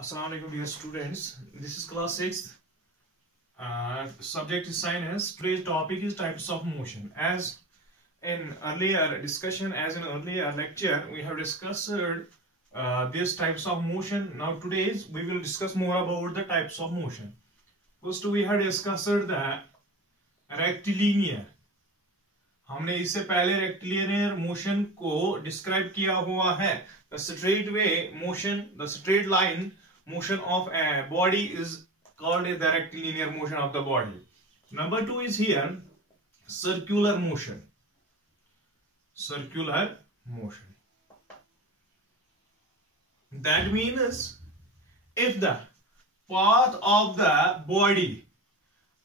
Assalamu alaikum dear students. This is class 6th. Subject is science. Today's topic is types of motion. As in earlier discussion, as in earlier lecture, we have discussed these types of motion. Now today's we will discuss more about the types of motion. First we have discussed the rectilinear. हमने इससे पहले rectilinear motion को describe किया हुआ है. The straight way motion, the straight line motion of a body is called as the rectilinear motion of the body. Number 2 is here circular motion. Circular motion. That means if the path of the body,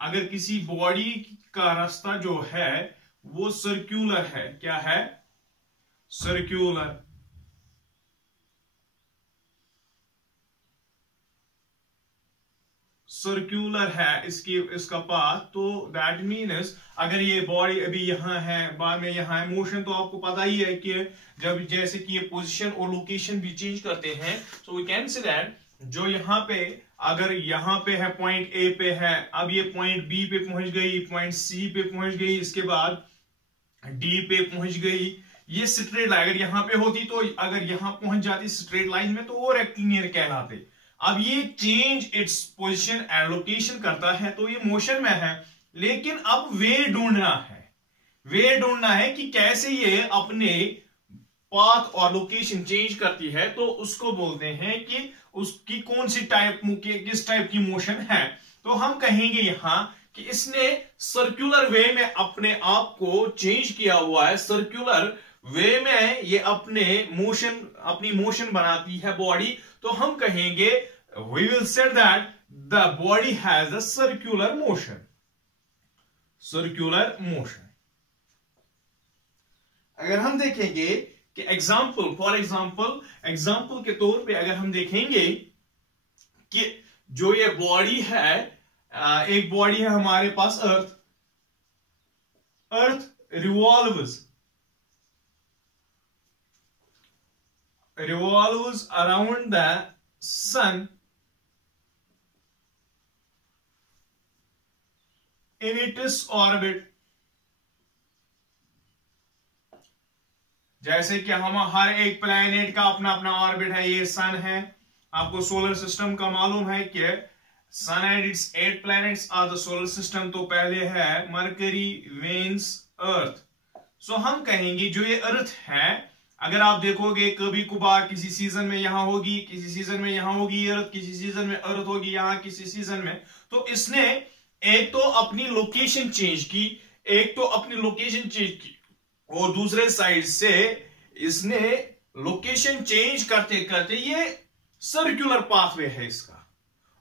अगर किसी body का रास्ता जो है वो circular है. क्या है? सर्क्यूलर. सर्क्यूलर है इसका पाथ. तो दैट मीन्स अगर ये बॉडी अभी यहां है, बाद में यहां है, मोशन तो आपको पता ही है कि जब जैसे कि ये पोजीशन और लोकेशन भी चेंज करते हैं. So we can say that जो यहां पे अगर यहां पे है पॉइंट ए पे है, अब ये पॉइंट बी पे पहुंच गई, पॉइंट सी पे पहुंच गई, इसके बाद डी पे पहुंच गई. ये स्ट्रेट लाइन अगर यहां पे होती तो अगर यहां पहुंच जाती स्ट्रेट लाइन में तो वो रेक्टिलिनियर कहलाते. अब ये change its position and location करता है तो ये मोशन में है. लेकिन अब वे ढूंढना है कि कैसे ये अपने पाथ और लोकेशन चेंज करती है. तो उसको बोलते हैं कि उसकी कौन सी टाइप किस टाइप की मोशन है. तो हम कहेंगे यहां कि इसने सर्कुलर वे में अपने आप को चेंज किया हुआ है. सर्कुलर वे में ये अपनी मोशन बनाती है बॉडी. तो हम कहेंगे we will say that the body has a circular motion. Circular motion. अगर हम देखेंगे कि एग्जाम्पल के तौर पे अगर हम देखेंगे कि जो ये बॉडी है, एक बॉडी है हमारे पास अर्थ revolves around the sun in its orbit. जैसे कि हम हर एक प्लैनेट का अपना अपना ऑर्बिट है. ये सन है. आपको सोलर सिस्टम का मालूम है कि sun and its 8 planets are the solar system. तो पहले है मरकरी, वेन्स, अर्थ. सो हम कहेंगे जो ये अर्थ है, अगर आप देखोगे कभी कभार किसी सीजन में यहां होगी, किसी सीजन में यहां होगी अर्थ, किसी सीजन में अर्थ होगी यहां, किसी सीजन में. तो इसने एक तो अपनी लोकेशन चेंज की, और दूसरे साइड से इसने लोकेशन चेंज करते करते ये सर्कुलर पाथवे है, इसका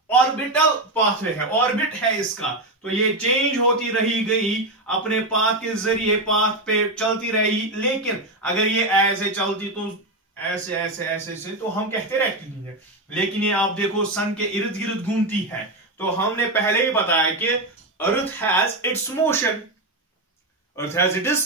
ऑर्बिटल पाथवे है, ऑर्बिट है इसका. तो ये चेंज होती रही गई, अपने पाथ के जरिए पाथ पे चलती रही. लेकिन अगर ये ऐसे चलती तो ऐसे तो हम कहते रेक्टिलिनियर. लेकिन ये आप देखो सन के इर्द गिर्द घूमती है. तो हमने पहले ही बताया कि अर्थ हैज इट्स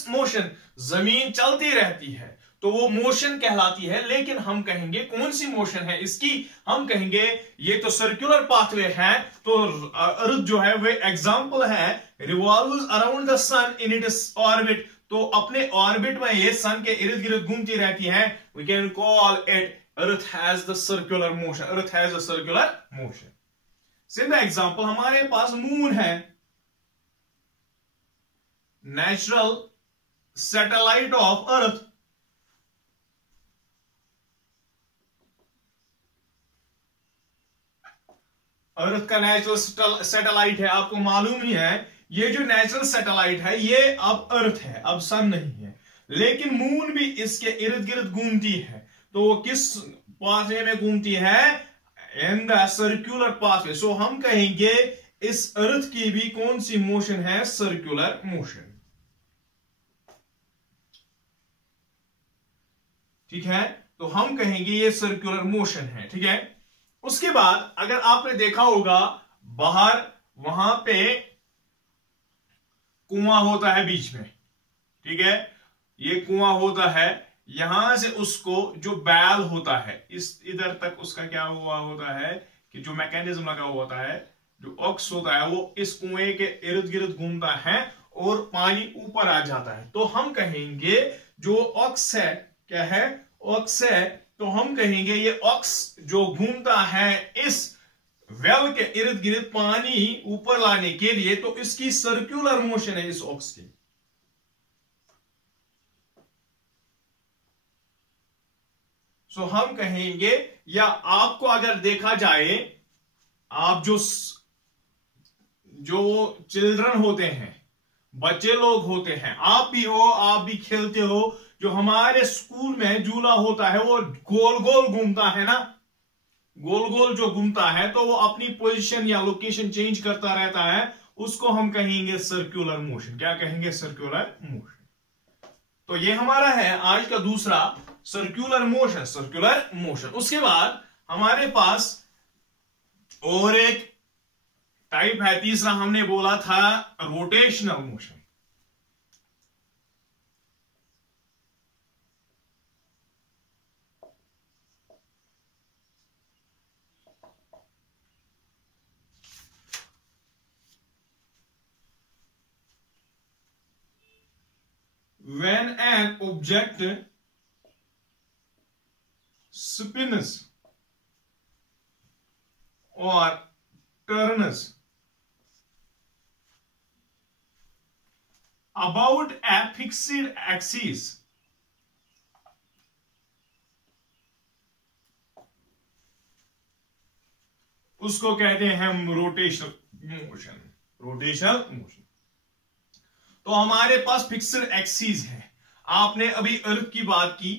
मोशन. जमीन चलती रहती है तो वो मोशन कहलाती है. लेकिन हम कहेंगे कौन सी मोशन है इसकी, हम कहेंगे ये तो सर्कुलर पाथवे है. तो अर्थ जो है वो एग्जांपल है, revolves around the sun in its orbit. तो अपने ऑर्बिट में ये सन के इर्द गिर्द घूमती रहती है. We can call it earth has the circular motion. Earth has the circular motion. Simple example हमारे पास मून है, natural satellite of earth. Earth का नेचुरल सैटेलाइट है, आपको मालूम ही है. ये जो नेचुरल सैटेलाइट है ये अब अर्थ है, अब सन नहीं है. लेकिन मून भी इसके इर्द गिर्द घूमती है. तो वो किस पाथवे में घूमती है? In the circular pathway. So हम कहेंगे इस अर्थ की भी कौन सी मोशन है? Circular motion. ठीक है, तो हम कहेंगे ये सर्कुलर मोशन है. ठीक है. उसके बाद अगर आपने देखा होगा बाहर वहां पे कुआं होता है बीच में. ठीक है, ये कुआं होता है, यहां से उसको जो बैल होता है इस इधर तक उसका क्या हुआ होता है कि जो मैकेनिज्म लगा हुआ होता है, जो ऑक्स होता है वो इस कुएं के इर्द गिर्द घूमता है और पानी ऊपर आ जाता है। तो हम कहेंगे जो ऑक्स है, क्या है, ऑक्स है, तो हम कहेंगे ये ऑक्स जो घूमता है इस वेल के इर्द गिर्द पानी ऊपर लाने के लिए, तो इसकी सर्कुलर मोशन है इस ऑक्स की। सो हम कहेंगे, या आपको अगर देखा जाए, आप जो चिल्ड्रन होते हैं, बच्चे लोग होते हैं, आप भी हो, आप भी खेलते हो, जो हमारे स्कूल में झूला होता है वो गोल गोल घूमता है ना, गोल गोल जो घूमता है, तो वो अपनी पोजीशन या लोकेशन चेंज करता रहता है, उसको हम कहेंगे सर्कुलर मोशन। क्या कहेंगे? Circular motion. तो ये हमारा है आज का दूसरा सर्कुलर मोशन, सर्कुलर मोशन। उसके बाद हमारे पास और एक टाइप है, तीसरा हमने बोला था rotational motion. When an object spins or turns about a fixed axis, उसको कहते हैं हम रोटेशनल मोशन, रोटेशनल मोशन। तो हमारे पास फिक्स्ड एक्सिस है। आपने अभी अर्थ की बात की,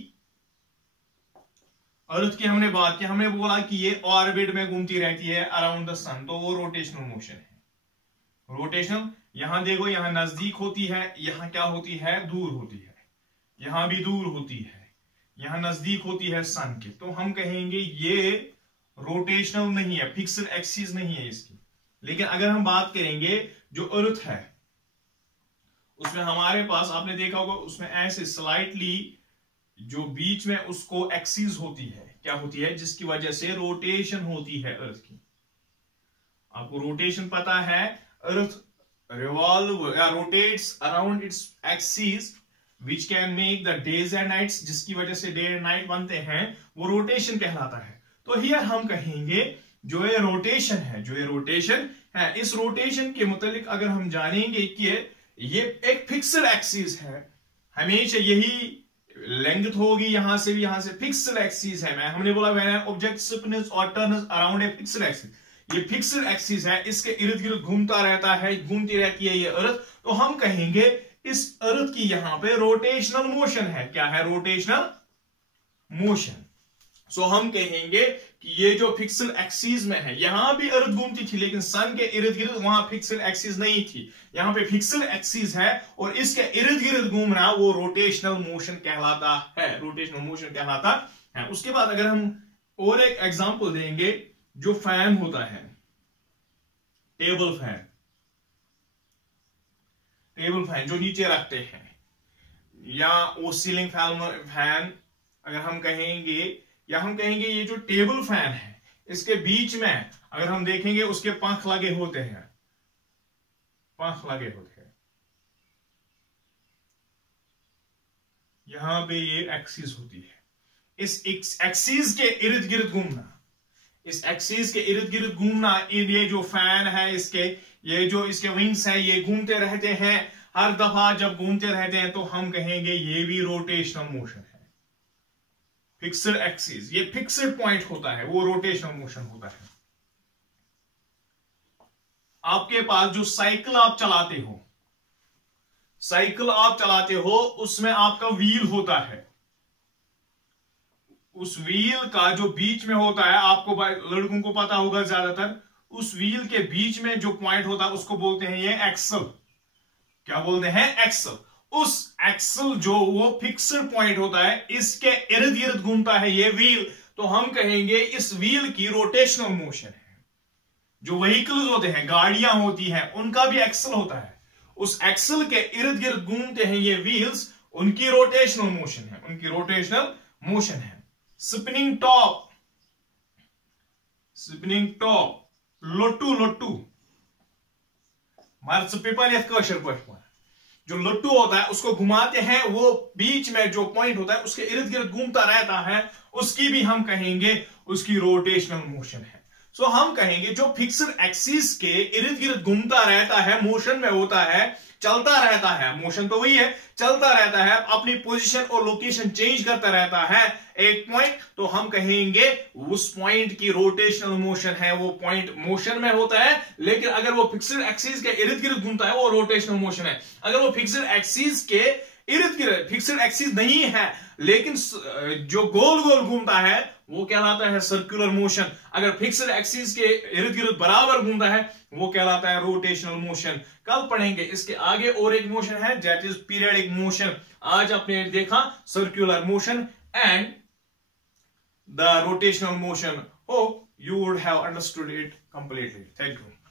अर्थ की हमने बात की, हमने बोला कि ये ऑर्बिट में घूमती रहती है अराउंड द सन, तो वो रोटेशनल मोशन है। रोटेशनल, यहां देखो, यहां नजदीक होती है, यहां क्या होती है, दूर होती है, यहां भी दूर होती है, यहां नजदीक होती है सन के। तो हम कहेंगे ये रोटेशनल नहीं है, फिक्स्ड एक्सिस नहीं है इसकी। लेकिन अगर हम बात करेंगे जो अर्थ है, उसमें हमारे पास, आपने देखा होगा, उसमें ऐसे स्लाइटली जो बीच में उसको एक्सिस होती है, क्या होती है, जिसकी वजह से रोटेशन होती है अर्थ की। आपको रोटेशन पता है, अर्थ रिवॉल्व या rotates around its axis which can make the days and nights, जिसकी वजह से डे एंड नाइट बनते हैं, वो रोटेशन कहलाता है। तो हियर हम कहेंगे जो ये रोटेशन है, जो ये रोटेशन है, इस रोटेशन के मुतालिक अगर हम जानेंगे कि ये एक फिक्स्ड एक्सिस है, हमेशा यही लेंथ होगी, यहां से भी, यहां से फिक्स्ड एक्सिस है। हमने बोला व्हेन एन ऑब्जेक्ट स्पिन्स और turns around a fixed axis, ये फिक्स्ड एक्सिस है, इसके इर्द गिर्द घूमता रहता है, घूमती रहती है ये अर्थ। तो हम कहेंगे इस अर्थ की यहां पे रोटेशनल मोशन है। क्या है? Rotational motion. सो हम कहेंगे कि ये जो फिक्स्ड एक्सिस में है, यहां भी अर्थ घूमती थी, लेकिन सन के इर्द गिर्द वहां फिक्स्ड एक्सिस नहीं थी, यहां पे फिक्स्ड एक्सिस है और इसके इर्द गिर्द घूमना वो रोटेशनल मोशन कहलाता है, रोटेशनल मोशन कहलाता है। उसके बाद अगर हम और एक एग्जांपल देंगे, जो फैन होता है, टेबल फैन, टेबल फैन जो नीचे रखते हैं, या वो सीलिंग फैन अगर हम कहेंगे, या हम कहेंगे ये जो टेबल फैन है, इसके बीच में अगर हम देखेंगे उसके पंख लगे होते हैं, पंख लगे होते हैं, यहां पे ये एक्सिस होती है। इस एक्सिस के इर्द गिर्द घूमना, इस एक्सिस के इर्द गिर्द घूमना, ये जो फैन है, इसके ये जो इसके विंग्स है, ये घूमते रहते हैं, हर दफा जब घूमते रहते हैं तो हम कहेंगे ये भी रोटेशनल मोशन है। फिक्स्ड एक्सिस, ये फिक्स्ड पॉइंट होता है, वो रोटेशनल मोशन होता है। आपके पास जो साइकिल आप चलाते हो, साइकिल आप चलाते हो, उसमें आपका व्हील होता है, उस व्हील का जो बीच में होता है, आपको लड़कों को पता होगा ज्यादातर, उस व्हील के बीच में जो पॉइंट होता है उसको बोलते हैं ये एक्सल। क्या बोलते हैं? एक्सल। उस एक्सल जो वो फिक्स्ड पॉइंट होता है, इसके इर्द गिर्द घूमता है ये व्हील, तो हम कहेंगे इस व्हील की रोटेशनल मोशन है। जो व्हीकल्स होते हैं, गाड़ियां होती हैं, उनका भी एक्सल होता है, उस एक्सल के इर्द गिर्द घूमते हैं ये व्हील्स, उनकी रोटेशनल मोशन है, उनकी रोटेशनल मोशन है। Spinning top, spinning top, Lotu, Lotu मार पेपर या कशर पट, जो लट्टू होता है उसको घुमाते हैं, वो बीच में जो पॉइंट होता है उसके इर्द गिर्द घूमता रहता है, उसकी भी हम कहेंगे उसकी रोटेशनल मोशन है। सो हम कहेंगे जो फिक्स्ड एक्सिस के इर्द गिर्द घूमता रहता है, मोशन में होता है, चलता रहता है, मोशन तो वही है, चलता रहता है, अपनी पोजीशन और लोकेशन चेंज करता रहता है एक पॉइंट, तो हम कहेंगे उस पॉइंट की रोटेशनल मोशन है, वो पॉइंट मोशन में होता है। लेकिन अगर वो फिक्स्ड एक्सिस के इर्द गिर्द घूमता है वो रोटेशनल मोशन है। अगर वो फिक्स्ड एक्सिस के इर्द गिर्द, फिक्स्ड एक्सिस नहीं है लेकिन जो गोल गोल घूमता है वो कहलाता है सर्कुलर मोशन। अगर फिक्स्ड एक्सिस के इर्द गिर्द बराबर घूमता है वो कहलाता है रोटेशनल मोशन। कल पढ़ेंगे इसके आगे और एक मोशन है दैट इज पीरियडिक मोशन। आज आपने देखा circular motion and the rotational motion. Hope you would have understood it completely. Thank you.